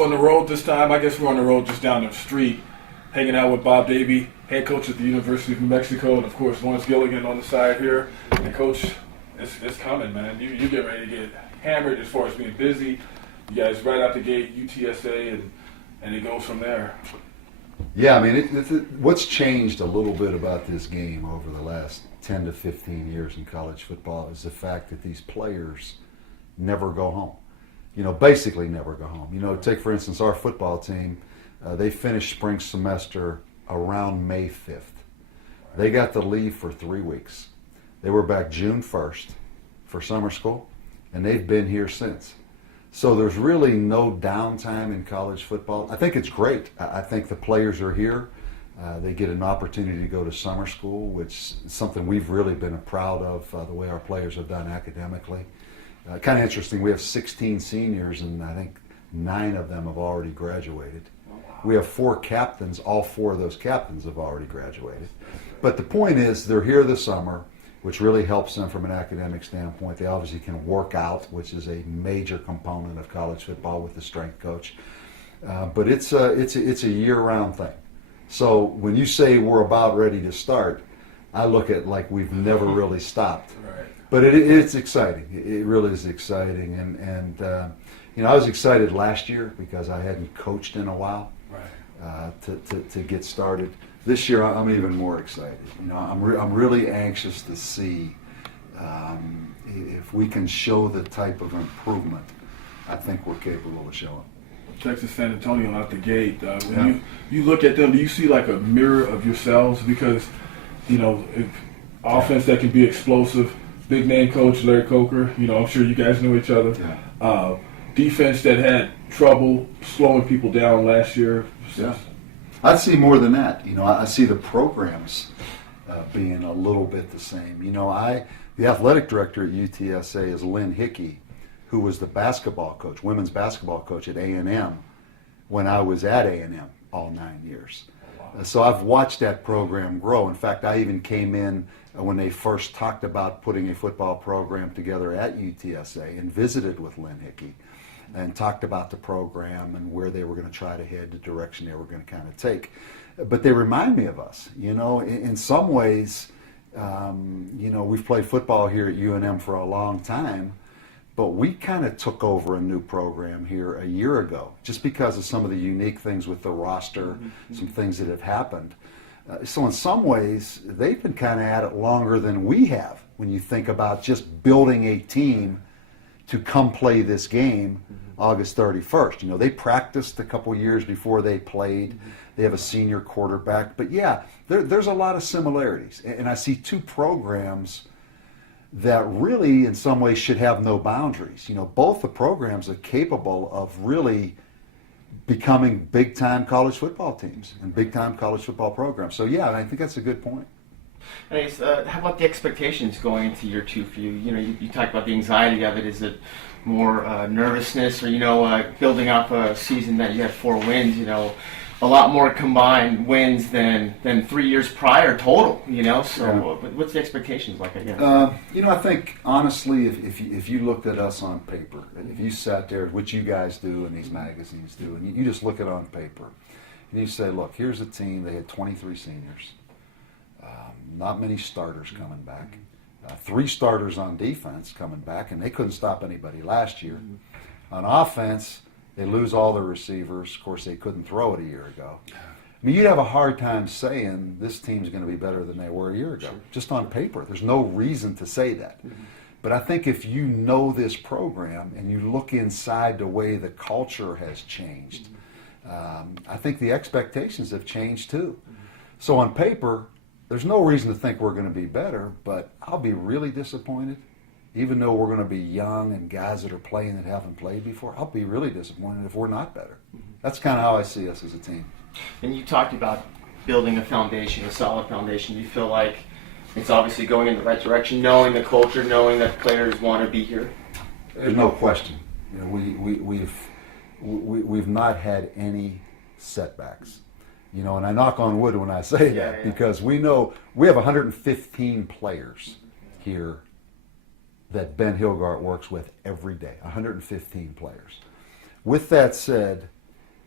on the road this time. I guess we're on the road just down the street, hanging out with Bob Davie, head coach at the University of New Mexico, and of course Lawrence Gilligan on the side here. And Coach, it's coming, man. You get ready to get hammered as far as being busy. You guys right out the gate, UTSA, and it goes from there. Yeah, I mean, what's changed a little bit about this game over the last 10 to 15 years in college football is the fact that these players never go home. Basically never go home. Take, for instance, our football team. They finished spring semester around May 5th. They got to leave for 3 weeks. They were back June 1st for summer school, and they've been here since. So there's really no downtime in college football. I think it's great. I think the players are here. They get an opportunity to go to summer school, which is something we've really been proud of, the way our players have done academically. Kind of interesting, we have 16 seniors, and I think 9 of them have already graduated. We have 4 captains. All 4 of those captains have already graduated. But the point is, they're here this summer, which really helps them from an academic standpoint. They obviously can work out, which is a major component of college football with the strength coach. But it's a year-round thing. So when you say we're about ready to start, I look at like we've never really stopped. Right. But it's exciting. It really is exciting. And I was excited last year because I hadn't coached in a while. To get started. This year, I'm even more excited. I'm really anxious to see if we can show the type of improvement I think we're capable of showing. Texas San Antonio out the gate. When you look at them, do you see like a mirror of yourselves? Because offense that can be explosive. Big name coach Larry Coker. I'm sure you guys know each other. Yeah. Defense that had trouble slowing people down last year. Yeah. I see more than that. I see the programs being a little bit the same. The athletic director at UTSA is Lynn Hickey, who was the basketball coach, women's basketball coach at A&M when I was at A&M all 9 years. So I've watched that program grow. In fact, I even came in when they first talked about putting a football program together at UTSA and visited with Lynn Hickey and talked about the program and where they were going to try to head, the direction they were going to kind of take. But they remind me of us. In some ways, we've played football here at UNM for a long time, but we kind of took over a new program here a year ago just because of some of the unique things with the roster, some things that have happened. So in some ways, they've been kind of at it longer than we have when you think about just building a team to come play this game August 31st. They practiced a couple years before they played. They have a senior quarterback. But yeah, there's a lot of similarities. And I see 2 programs that really in some ways should have no boundaries. Both the programs are capable of really becoming big-time college football teams and big-time college football programs. So yeah, I think that's a good point. And I guess, how about the expectations going into year 2 for you? You talked about the anxiety of it. Is it more nervousness, or building up a season that you had 4 wins? A lot more combined wins than 3 years prior total. So what's the expectations like? I guess. I think honestly, if you looked at us on paper, and if you sat there, which you guys do and these magazines do, and you just look at it on paper, and you say, look, here's a team. They had 23 seniors. Not many starters coming back. 3 starters on defense coming back, and they couldn't stop anybody last year. On offense, they lose all their receivers. Of course, they couldn't throw it a year ago. I mean, you'd have a hard time saying this team's going to be better than they were a year ago, just on paper. There's no reason to say that. But I think if you know this program and you look inside the way the culture has changed, I think the expectations have changed too. So on paper, there's no reason to think we're going to be better, but I'll be really disappointed. Even though we're going to be young and guys that are playing that haven't played before, I'll be really disappointed if we're not better. That's kind of how I see us as a team. And you talked about building a foundation, a solid foundation. You feel like it's obviously going in the right direction, knowing the culture, knowing that players want to be here? There's no question. We've not had any setbacks. And I knock on wood when I say that because we know we have 115 players here that Ben Hilgart works with every day, 115 players. With that said,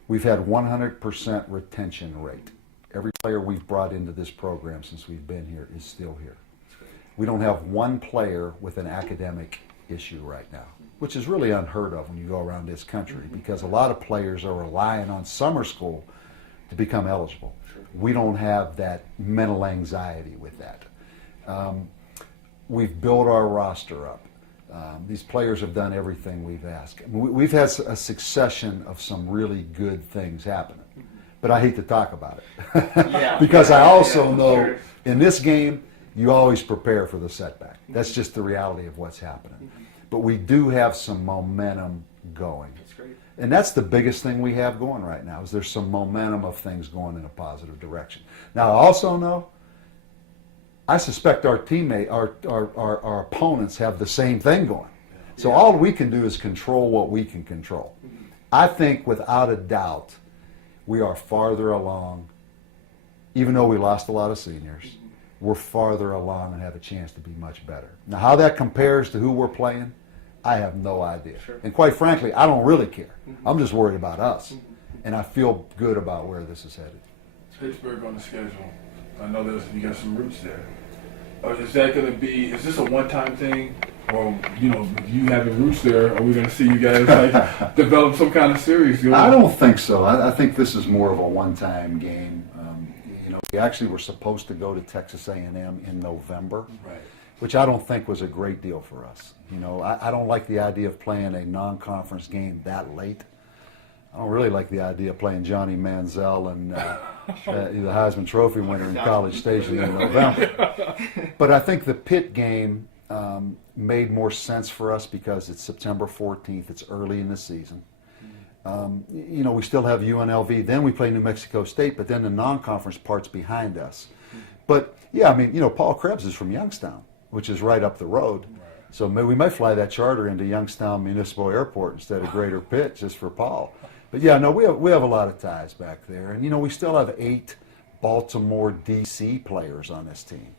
we've had 100% retention rate. Every player we've brought into this program since we've been here is still here. We don't have one player with an academic issue right now, which is really unheard of when you go around this country, because a lot of players are relying on summer school to become eligible. We don't have that mental anxiety with that. We've built our roster up. These players have done everything we've asked. We've had a succession of some really good things happening, but I hate to talk about it because I also know in this game you always prepare for the setback. That's just the reality of what's happening. But we do have some momentum going. That's great. And that's the biggest thing we have going right now, is there's some momentum of things going in a positive direction. Now, I also know, I suspect our opponents have the same thing going. So all we can do is control what we can control. I think without a doubt, we are farther along, even though we lost a lot of seniors, we're farther along and have a chance to be much better. Now, how that compares to who we're playing, I have no idea. Sure. And quite frankly, I don't really care. I'm just worried about us. And I feel good about where this is headed. Pittsburgh on the schedule. I know you got some roots there. Is that going to be? Is this a one-time thing, or you having roots there? Are we going to see you guys like develop some kind of series? I don't think so. I think this is more of a one-time game. We actually were supposed to go to Texas A&M in November, right, which I don't think was a great deal for us. I don't like the idea of playing a non-conference game that late. I don't really like the idea of playing Johnny Manziel and the Heisman Trophy winner in College Station in November. But I think the Pitt game made more sense for us because it's September 14th. It's early in the season. We still have UNLV. Then we play New Mexico State, but then the non-conference part's behind us. But, Paul Krebs is from Youngstown, which is right up the road. So we might fly that charter into Youngstown Municipal Airport instead of Greater Pitt just for Paul. But, we have a lot of ties back there. And, we still have 8 Baltimore, D.C. players on this team,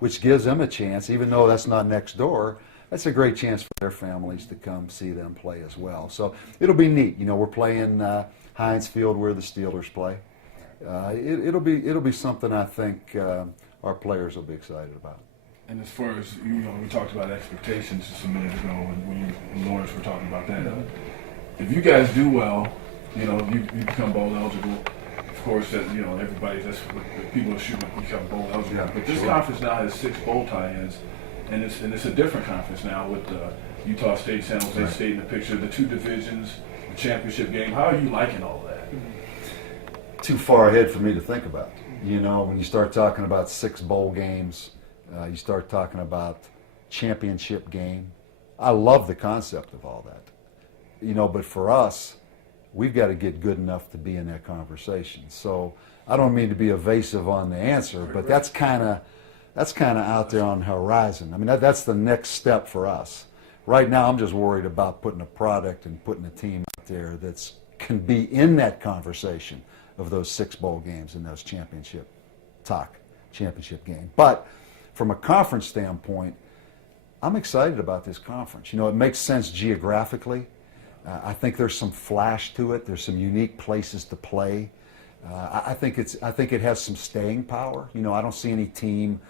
which gives them a chance, even though that's not next door. That's a great chance for their families to come see them play as well. So it'll be neat. We're playing Heinz Field where the Steelers play. It'll be something I think our players will be excited about. And as far as we talked about expectations just a minute ago, when you and Lawrence were talking about that. If you guys do well, you become bowl eligible. Of course, that everybody, that's what people are shooting to become bowl eligible. Yeah, but this conference now has 6 bowl tie-ins. And it's a different conference now with Utah State, San Jose State in the picture, the 2 divisions, the championship game. How are you liking all that? Too far ahead for me to think about. When you start talking about 6 bowl games, you start talking about championship game. I love the concept of all that. But for us, we've got to get good enough to be in that conversation. So I don't mean to be evasive on the answer, but that's kind of out there on the horizon. I mean, that's the next step for us. Right now, I'm just worried about putting a product and putting a team out there that can be in that conversation of those 6 bowl games and those championship game. But from a conference standpoint, I'm excited about this conference. It makes sense geographically. I think there's some flash to it. There's some unique places to play. I think it has some staying power. I don't see any team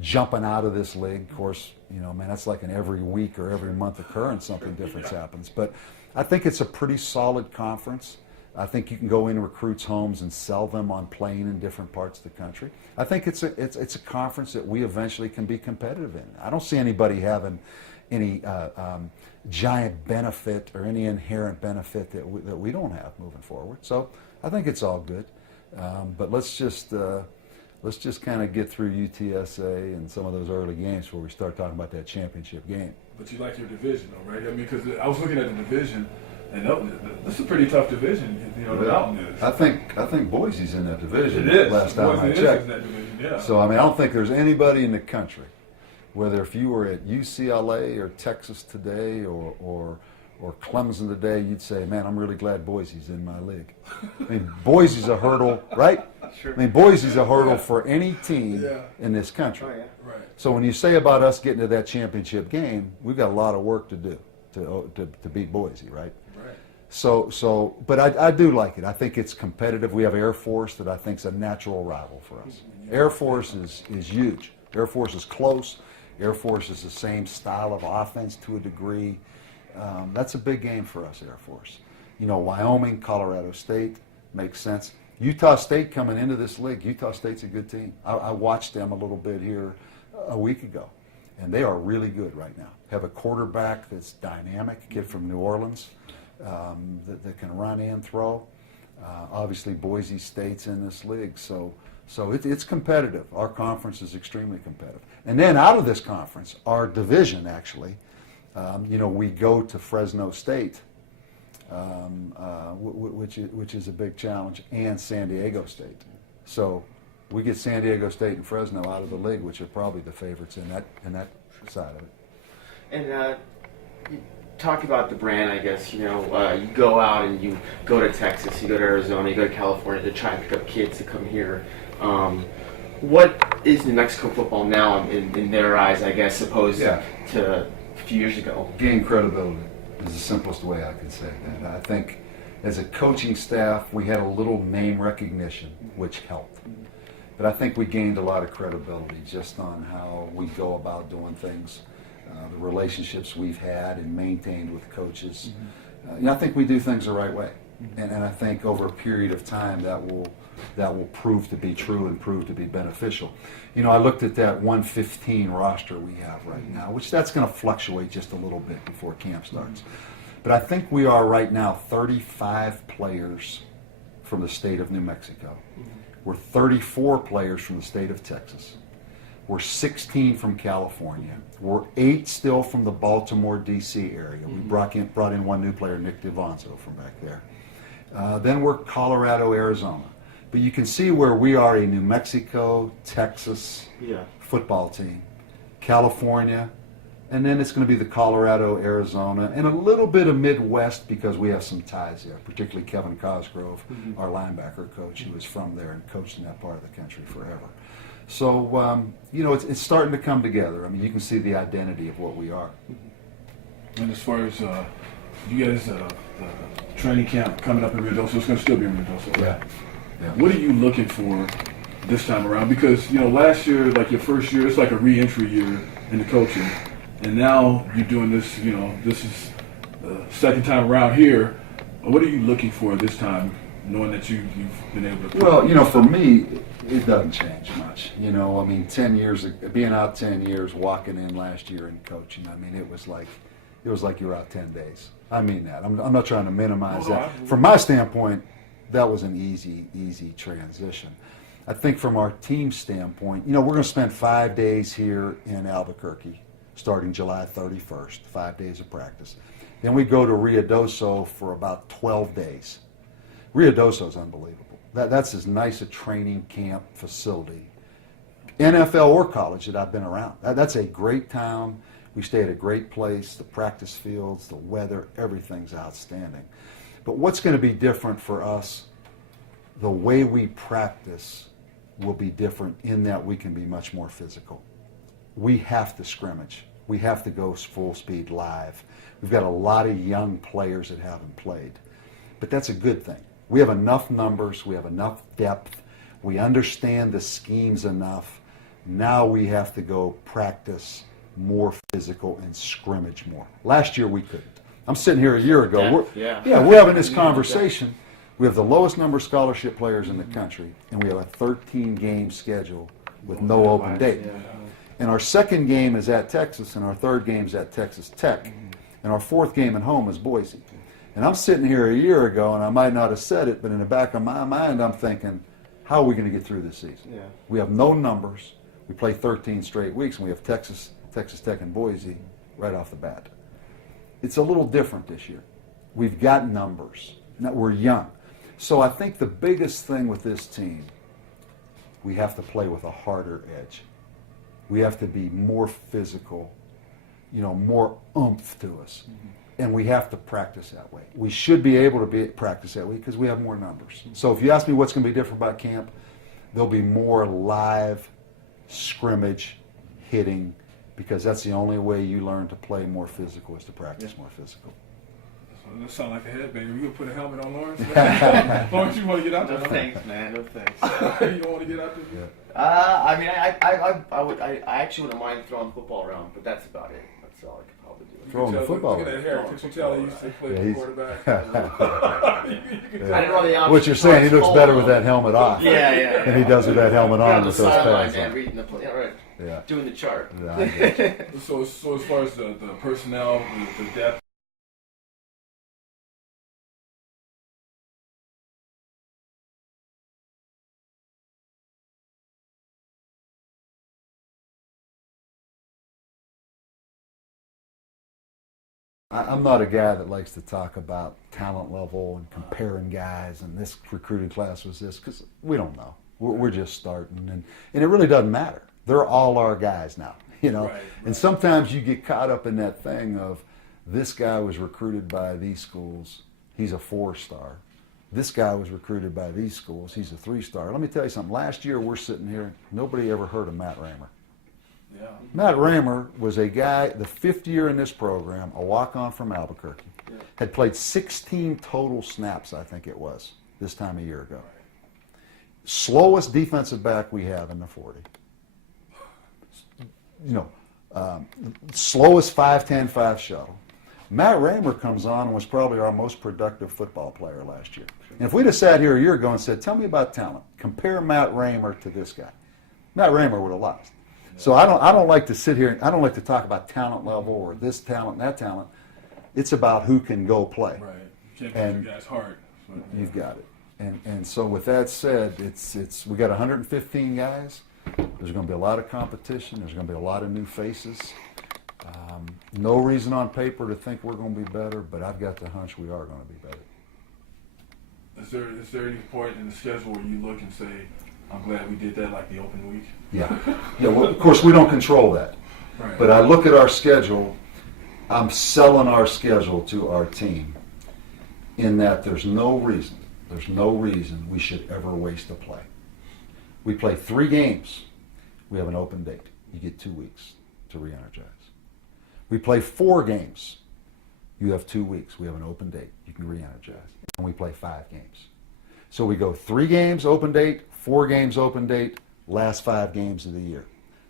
jumping out of this league. Of course, that's like an every week or every month occurrence, something different happens. But I think it's a pretty solid conference. I think you can go in recruits' homes and sell them on playing in different parts of the country. I think it's a conference that we eventually can be competitive in. I don't see anybody having any giant benefit or any inherent benefit that we don't have moving forward. So I think it's all good. But let's just kind of get through UTSA and some of those early games before we start talking about that championship game. But you like your division, though, right? I mean, because I was looking at the division, and this is a pretty tough division. The Mountain is. I think Boise's in that division. It is. Last time I checked. Is in that division, yeah. So I don't think there's anybody in the country, whether if you were at UCLA or Texas today or Clemson today, you'd say, man, I'm really glad Boise's in my league. I mean, Boise's a hurdle, right? Sure. I mean, Boise's a hurdle for any team in this country. Oh, yeah. Right. So when you say about us getting to that championship game, we've got a lot of work to do to beat Boise, right? Right. But I do like it. I think it's competitive. We have Air Force that I think is a natural rival for us. Air Force is huge. Air Force is close. Air Force is the same style of offense to a degree. That's a big game for us, Air Force. Wyoming, Colorado State makes sense. Utah State coming into this league. Utah State's a good team. I watched them a little bit here a week ago, and they are really good right now. Have a quarterback that's dynamic, a kid from New Orleans that can run and throw. Obviously, Boise State's in this league, so it's competitive. Our conference is extremely competitive. And then out of this conference, our division actually, we go to Fresno State, which is a big challenge, and San Diego State. So we get San Diego State and Fresno out of the league, which are probably the favorites in that side of it. And you talk about the brand, I guess. You go out and you go to Texas, you go to Arizona, you go to California to try and pick up kids to come here. What is New Mexico football now in their eyes, I guess, opposed to a few years ago? Gain credibility is the simplest way I can say that. I think as a coaching staff, we had a little name recognition, which helped. But I think we gained a lot of credibility just on how we go about doing things, the relationships we've had and maintained with coaches. I think we do things the right way. And I think over a period of time that will prove to be true and prove to be beneficial. I looked at that 115 roster we have right now, which that's going to fluctuate just a little bit before camp starts. But I think we are right now 35 players from the state of New Mexico. We're 34 players from the state of Texas. We're 16 from California. We're 8 still from the Baltimore, D.C. area. We brought in one new player, Nick DeVonzo, from back there. Then we're Colorado, Arizona. But you can see where we are a New Mexico, Texas football team, California, and then it's going to be the Colorado, Arizona, and a little bit of Midwest because we have some ties there, particularly Kevin Cosgrove, our linebacker coach, who was from there and coached in that part of the country forever. So, it's starting to come together. I mean, you can see the identity of what we are. And as far as you guys, the training camp coming up in Ruidoso, it's going to still be in Ruidoso, right? Yeah. What are you looking for this time around? Because, last year, like your first year, it's like a re-entry year in the coaching. And now you're doing this, this is the second time around here. What are you looking for this time, knowing that you've been able to... Well, for me, it doesn't change much. 10 years, being out 10 years, walking in last year and coaching, it was like you were out 10 days. I mean that. I'm not trying to minimize that. From my standpoint, that was an easy transition. I think from our team standpoint, we're going to spend 5 days here in Albuquerque, starting July 31st, 5 days of practice. Then we go to Ruidoso for about 12 days. Ruidoso is unbelievable. That's as nice a training camp facility, NFL or college, that I've been around. That's a great town. We stay at a great place. The practice fields, the weather, everything's outstanding. But what's going to be different for us, the way we practice will be different in that we can be much more physical. We have to scrimmage. We have to go full speed live. We've got a lot of young players that haven't played. But that's a good thing. We have enough numbers. We have enough depth. We understand the schemes enough. Now we have to go practice more physical and scrimmage more. Last year we couldn't. I'm sitting here a year ago. We're having this conversation. We have the lowest number of scholarship players in the country, and we have a 13-game schedule with no open date. And our second game is at Texas, and our third game is at Texas Tech, and our fourth game at home is Boise. And I'm sitting here a year ago, and I might not have said it, but in the back of my mind, I'm thinking, how are we going to get through this season? We have no numbers. We play 13 straight weeks, and we have Texas Tech, and Boise right off the bat. It's a little different this year. We've got numbers. Now, we're young. So I think the biggest thing with this team, we have to play with a harder edge. We have to be more physical, more oomph to us. And we have to practice that way. We should be able to practice that way because we have more numbers. So if you ask me what's going to be different about camp, there'll be more live scrimmage hitting, because that's the only way you learn to play more physical is to practice more physical. That sound like a headbanger. You gonna put a helmet on Lawrence? As long as you want to get out No there. thanks, man. No thanks. You don't want to get out there? Yeah. I mean, I actually wouldn't mind throwing the football around, but that's about it. That's all I could probably do. Throwing the football. Look at that hair. Could you tell he used to play Yeah, quarterback? I didn't know the option. What you're saying, he looks better with that helmet off Yeah. than he does with that helmet On on the with those sideline, pads man, on. reading the play. Yeah, right. Yeah. Doing the chart. Yeah, I get you. So as far as the personnel, the depth. I'm not a guy that likes to talk about talent level and comparing guys and this recruiting class was this, because we don't know. We're just starting, and it really doesn't matter. They're all our guys now, you know. Right. And sometimes you get caught up in that thing of this guy was recruited by these schools, he's a 4-star. This guy was recruited by these schools, he's a 3-star. Let me tell you something. Last year we're sitting here, nobody ever heard of Matt Raymer. Yeah. Matt Raymer was a guy, the 5th year in this program, a walk-on from Albuquerque, had played 16 total snaps, I think it was, this time a year ago. Slowest defensive back we have in the 40. You know, slowest 5'10", 5 shuttle. Matt Raymer comes on and was probably our most productive football player last year. And if we'd have sat here a year ago and said, tell me about talent, compare Matt Raymer to this guy, Matt Raymer would have lost. So I don't like to sit here, I don't like to talk about talent level or this talent and that talent. It's about who can go play. Right. You can't play the guy's heart. You've got it. And so with that said, it's we got 115 guys. There's going to be a lot of competition. There's going to be a lot of new faces. No reason on paper to think we're going to be better, but I've got the hunch we are going to be better. Is there any point in the schedule where you look and say, I'm glad we did that like the open week? Yeah. Well, of course, we don't control that. Right. But I look at our schedule, I'm selling our schedule to our team in that there's no reason we should ever waste a play. We play 3 games, we have an open date. You get 2 weeks to re-energize. We play 4 games, you have 2 weeks. We have an open date. You can re-energize. And we play 5 games. So we go 3 games, open date, 4 games, open date, last 5 games of the year.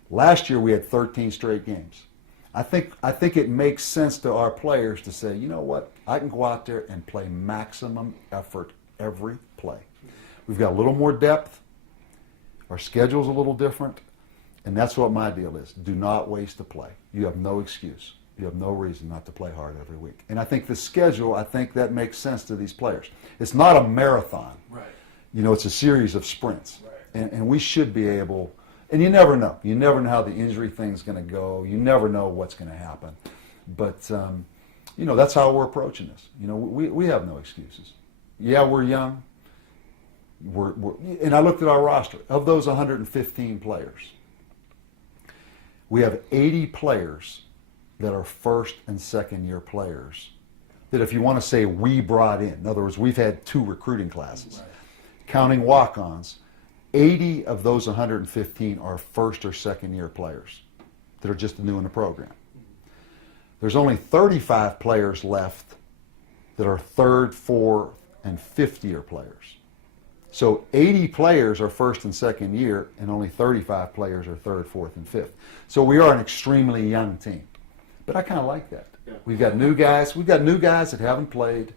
Last year we had 13 straight games. I think it makes sense to our players to say, you know what, I can go out there and play maximum effort every play. We've got a little more depth. Our schedule's a little different. And that's what my deal is. Do not waste a play. You have no excuse. You have no reason not to play hard every week. And I think the schedule, I think that makes sense to these players. It's not a marathon. Right. You know, it's a series of sprints. Right. And we should be able, and you never know. You never know how the injury thing's going to go. You never know what's going to happen. But, you know, that's how we're approaching this. You know, we have no excuses. Yeah, we're young. And I looked at our roster. Of those 115 players, we have 80 players that are first and second year players that, if you want to say, we brought in other words, we've had 2 recruiting classes. Right. Counting walk-ons, 80 of those 115 are first or second year players that are just new in the program. There's only 35 players left that are third, fourth, and fifth year players. So 80 players are first and second year, and only 35 players are third, fourth, and fifth. So we are an extremely young team. But I kind of like that. Yeah. We've got new guys. We've got new guys that haven't played,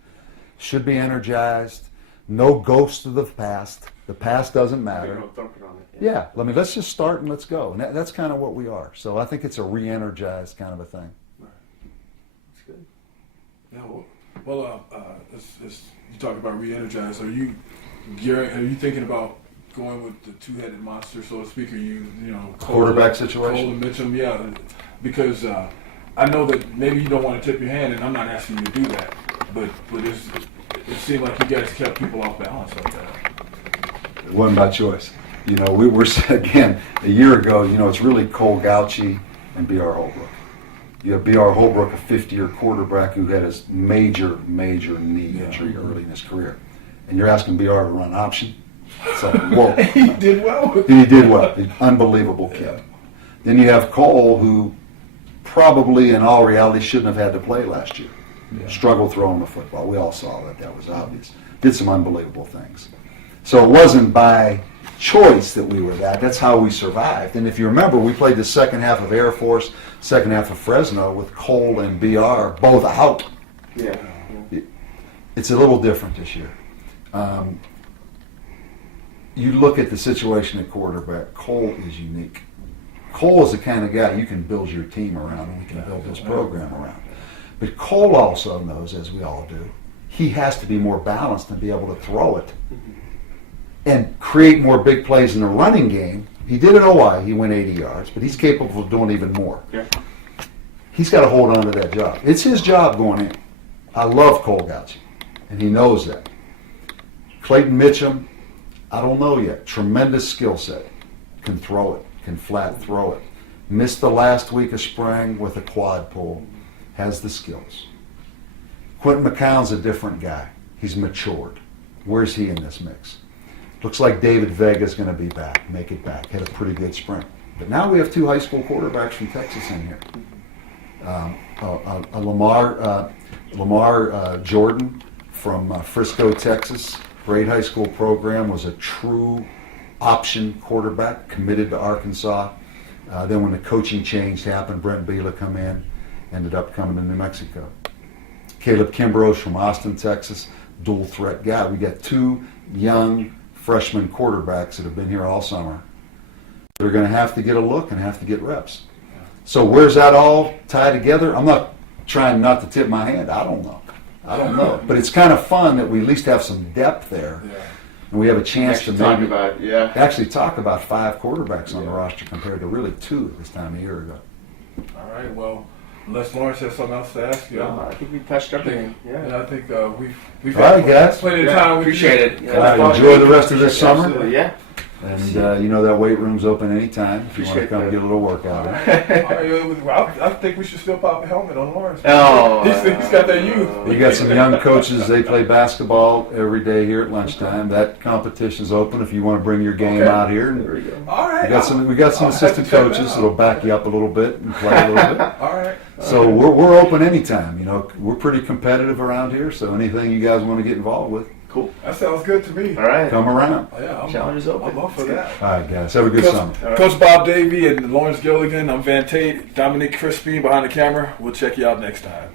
should be energized. No ghosts of the past. The past doesn't matter. Yeah, I mean, let's just start and let's go. And that's kind of what we are. So I think it's a re-energized kind of a thing. Right. That's good. Yeah. Well, you talk about re-energized. Are you thinking about going with the 2-headed monster, so to speak? Are you Quarterback situation? Cole and Mitchum, yeah. Because I know that maybe you don't want to tip your hand, and I'm not asking you to do that. But it seemed like you guys kept people off balance like that. It wasn't by choice. You know, we were, again, a year ago, you know, it's really Cole Gauchi and B.R. Holbrook. You have B.R. Holbrook, a 50-year quarterback who had his major knee injury early in his career. And you're asking B.R. to run option? So, whoa. He did well. He did well. Unbelievable kid. Yeah. Then you have Cole, who probably, in all reality, shouldn't have had to play last year. Struggled throwing the football. We all saw that. That was obvious. Did some unbelievable things. So it wasn't by choice that we were that. That's how we survived. And if you remember, we played the second half of Air Force, second half of Fresno with Cole and BR both out. Yeah. It's a little different this year. You look at the situation at quarterback, Cole is unique. Cole is the kind of guy you can build your team around and we can build this program around. But Cole also knows, as we all do, he has to be more balanced and be able to throw it and create more big plays in the running game. He did at OI, he went 80 yards, but he's capable of doing even more. Yeah. He's got to hold on to that job. It's his job going in. I love Cole Gauchi, and he knows that. Clayton Mitchum, I don't know yet. Tremendous skill set. Can throw it, can flat throw it. Missed the last week of spring with a quad pull. Has the skills. Quentin McCown's a different guy. He's matured. Where's he in this mix? Looks like David Vega's going to be back, make it back. Had a pretty good spring. But now we have two high school quarterbacks from Texas in here. Lamar Jordan from Frisco, Texas. Great high school program, was a true option quarterback, committed to Arkansas. Then when the coaching change happened, Brent Biela come in, ended up coming to New Mexico. Caleb Kimbrough from Austin, Texas, dual threat guy. We got two young freshman quarterbacks that have been here all summer. They're going to have to get a look and have to get reps. So where's that all tied together? I'm not trying not to tip my hand. I don't know. But it's kind of fun that we at least have some depth there. Yeah. And we have a chance to talk maybe about talk about 5 quarterbacks on the roster compared to really 2 this time a year ago. All right. Well, unless Lawrence has something else to ask you. No, I think we touched everything. I think we've All right, had guys. plenty of time. Appreciate it. All right, enjoy the rest of this summer. Absolutely, yeah. And you know that weight room's open anytime if you want to Appreciate come that. get a little workout in. I think we should still pop a helmet on Lawrence. Oh, He's got that youth. You got some young coaches. They play basketball every day here at lunchtime. That competition's open if you want to bring your game out here. There we go. All right. We got some I'll assistant have to check that coaches out. that'll back you up a little bit and play a little bit. All right. So we're open anytime. You know, we're pretty competitive around here. So anything you guys want to get involved with, Cool. That sounds good to me. All right. come around. Yeah, Challenge is open. I'm up for that. All right, guys. Have a good summer. Coach Bob Davie and Lawrence Gilligan. I'm Van Tate. Dominic Crispy behind the camera. We'll check you out next time.